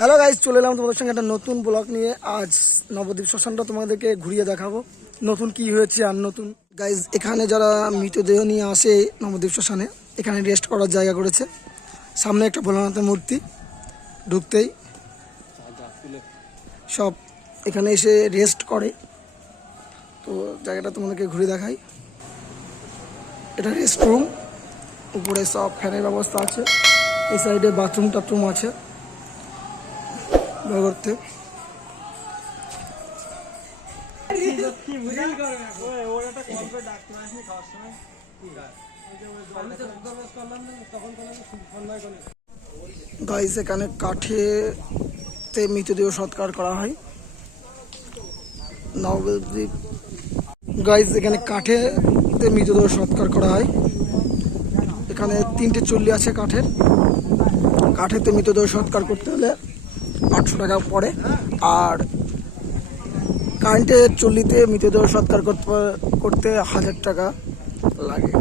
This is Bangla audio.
হ্যালো গাইজ চলে এলাম তোমাদের সঙ্গে একটা নতুন ব্লগ নিয়ে। আজ নবদ্বীপ শ্মশানটা তোমাদেরকে ঘুরিয়ে দেখাবো। নতুন কি হয়েছে আর নতুন? গাইজ এখানে যারা মৃতদেহ নিয়ে আসে নবদ্বীপ শ্মশানে, এখানে রেস্ট করার জায়গা করেছে। সামনে একটা ভোলানাথের মূর্তি ঢুকতেই সব এখানে এসে রেস্ট করে। তো জায়গাটা তোমাদেরকে ঘুরে দেখাই। এটা রেস্ট রুম উপরে সব ফ্যানের ব্যবস্থা আছে। এই সাইডে বাথরুম টাথরুম আছে। করতে। গাইস এখানে কাঠেতে মৃতদেহ সৎকার করা হয়। নবদ্বীপ। গাইস এখানে কাঠেতে মৃতদেহ সৎকার করা হয়। এখানে তিনটে চল্লি আছে কাঠের। কাঠেতে মৃতদেহ সৎকার করতে হলে আটশো টাকা পড়ে। আর কারেন্টের চল্লিতে মৃতদেহ সৎকার করতে করতে হাজার টাকা লাগে।